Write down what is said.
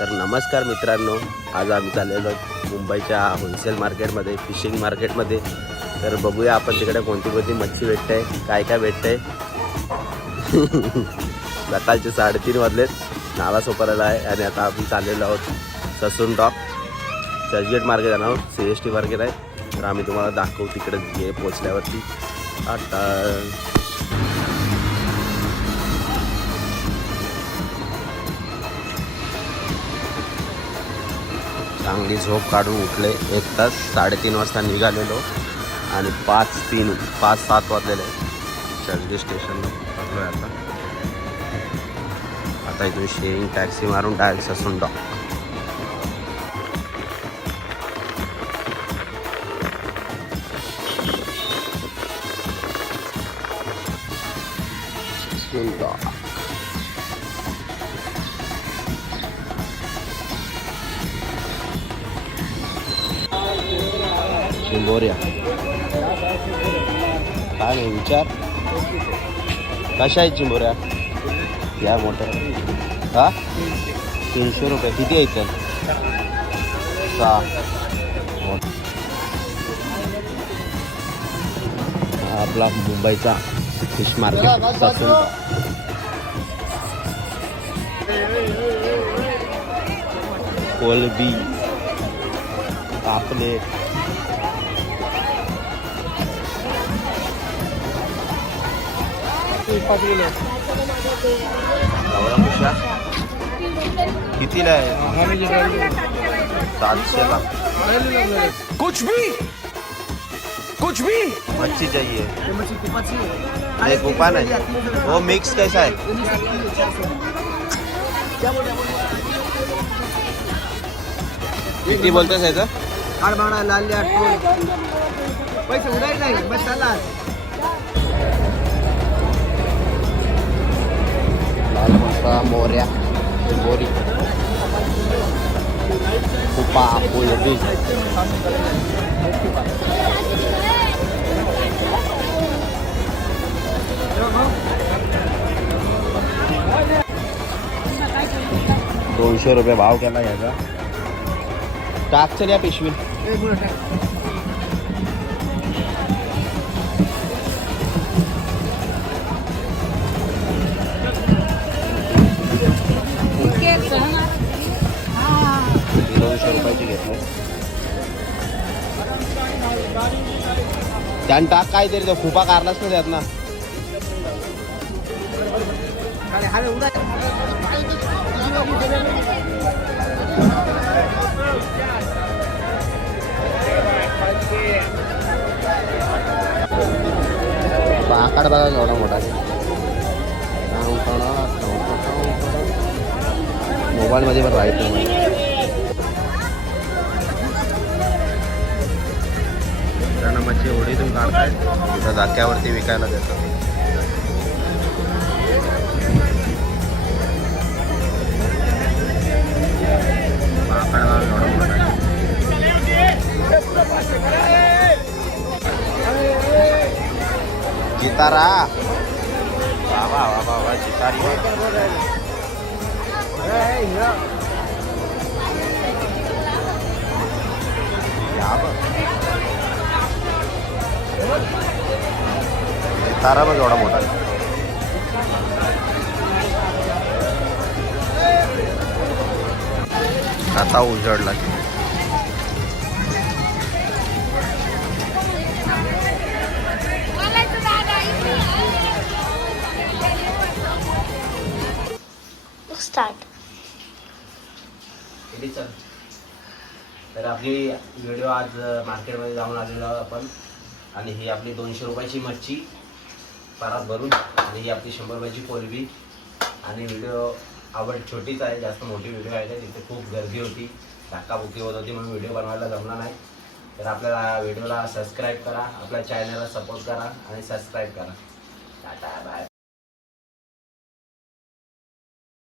तर नमस्कार मित्रांनो, आज आम्ही चाललेलो मुंबईच्या होलसेल मार्केटमध्ये, फिशिंग मार्केटमध्ये. तर बघूया आपण तिकडे कोणती कोणती मच्छी भेटते आहे, काय काय भेटतं आहे. सकाळचे 3:30 वाजलेत, नाला सोपारायला आहे आणि आता आपण चाललेलो आहोत ससून डॉक. चर्चगेट मार्केट आहे ना, CST मार्केट आहे. तर आम्ही तुम्हाला दाखवू तिकडे पोचल्यावरती. आता चांगली झोप काढून उठले. 1 तास 3:30 वाजता निघालेलो आणि 5-7 वाजलेले चर्चगेट स्टेशनला उतरलो आहे. आता इथून शेअरिंग टॅक्सी मारून डायरेक्ट ससून डॉक. चिंबोऱ्या काय नाही विचार, कशा आहेत चिंबोऱ्या? या मोठ्या हा 300 रुपये. किती आहेत तर 6. आपला मुंबईचा फिश मार्केट ससून. कोलबी, पापलेट, कितीला आहे? 700ला. कुछ भी मच्छी चाहिए. नहीं कुपन है वो. मिक्स कैसा है? किती बोलतेस याचं? पैसे उडायला नाही बस चालला. मोऱ्या, बोरी, कुपा, कोलबी. ₹200 भाव केला याचा. टाक चल या पिशवी. ₹200 घेतलं. त्यान टाक काहीतरी, तो खुपा काढलाच ना त्यात ना. पाकाड बघा एवढा मोठा. मोबाईलमध्ये पण राहत नाही. त्यांना मच्छी होडीतून काढतायत, तिथं धक्क्यावरती विकायला देतात. चितारा बाबा बाबा चितारी तारा बघ एवढा मोठा. आता उजडला. स्टार्ट. तर आपली व्हिडिओ आज मार्केटमध्ये जाऊन आलेलो आहोत आपण. आणि ही आपली 200 रुपयाची मच्छी परात भरून, आणि ही आपली 100 रुपयाची कोलबी. आणि व्हिडिओ छोटीच आहे, जास्त मोठी व्हिडिओ आहे का. तिथे खूप गर्दी होती, धक्काबुक्की होत होती, म्हणून व्हिडिओ बनवायला जमला नाही. तर आपल्या व्हिडिओला सबस्क्राईब करा, आपल्या चॅनलला सपोर्ट करा आणि सबस्क्राईब करा. Tata bye.